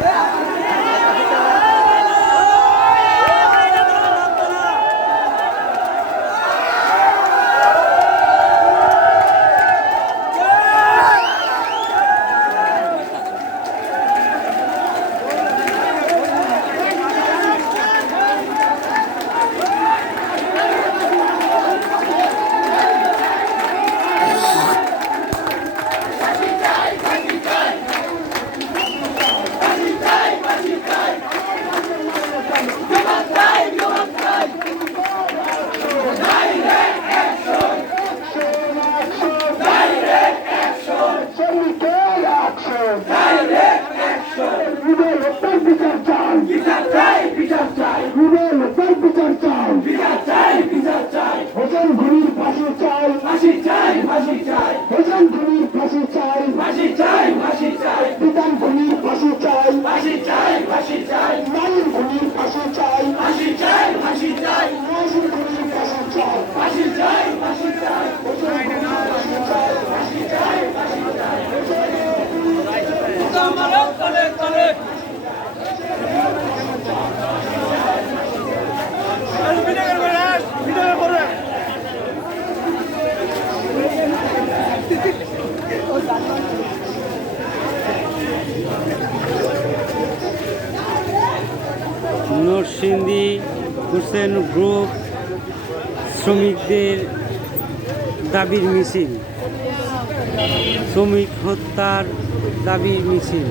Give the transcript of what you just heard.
왜? Liberdade! Sindhi Hossain group শ্রমিকদের দাবির মিছিল। শ্রমিক হত্যার দাবির মিছিল।